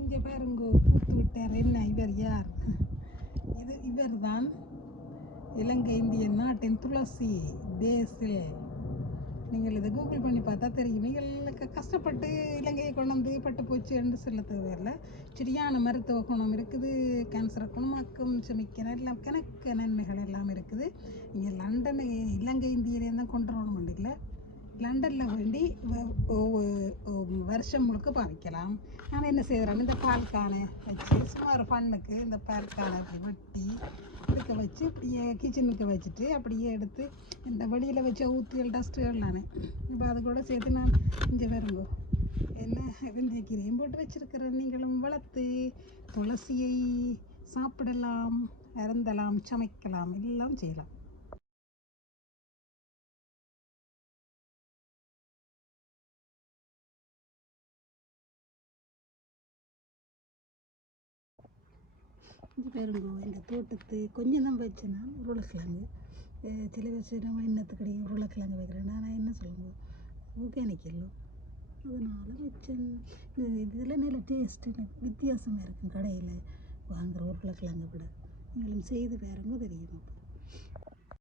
இங்கே பாருங்க பூத்து விட்டார். என்ன இவர் யார்? இவர் தான் இலங்கை இந்திய நாட்டின் துளசி பேசில். நீங்கள் இதை கூகுள் பண்ணி பார்த்தா தெரியும். நீங்கள் கஷ்டப்பட்டு இலங்கையை கொண்டு வந்து பட்டு போச்சு என்று சொல்ல தேவையில்லை. சரியான மருத்துவ குணம் இருக்குது. கேன்சரை குணமாக்கும், சமைக்கிற எல்லாம் கணக்கு நன்மைகள் எல்லாம் இருக்குது. நீங்கள் லண்டன் இலங்கை இந்தியிலேருந்து தான் கொண்டு வரணும் இல்லை, லண்டனில் வேண்டி வருஷம் முழுக்க பாவிக்கலாம். நான் என்ன செய்கிறேன், இந்த பால்கானை வச்சு சுமார் பண்ணுக்கு இந்த பால்கானை அப்படி வெட்டி இதுக்க வச்சு அப்படியே கிச்சனுக்கு வச்சுட்டு அப்படியே எடுத்து இந்த வெளியில் வச்ச ஊற்றியல் டஸ்ட்டுகள் நானே இப்போ அது கூட சேர்த்து நான் இங்கே வருங்கோ என்ன வெந்தயக்கீரையும் போட்டு வச்சுருக்கிறேன். நீங்களும் வளர்த்து துளசியை சாப்பிடலாம், அருந்தலாம், சமைக்கலாம், எல்லாம் செய்யலாம். இது பாருங்கோ, இந்த தோட்டத்து கொஞ்சம் தான் வச்சேன்னா உருளைக்கிழங்கு. சில வருஷம் இன்னத்துக்கடி உருளைக்கிழங்கு வைக்கிறேன். நான் என்ன சொல்லுங்க, ஆர்கானிக் இல்லை, அதனால் வச்சேன். இதில் நல்ல டேஸ்ட்டு வித்தியாசமாக இருக்கும் கடையில் வாங்குகிற உருளைக்கிழங்கை விட. நீங்களும் செய்து பாருங்க தெரியும்.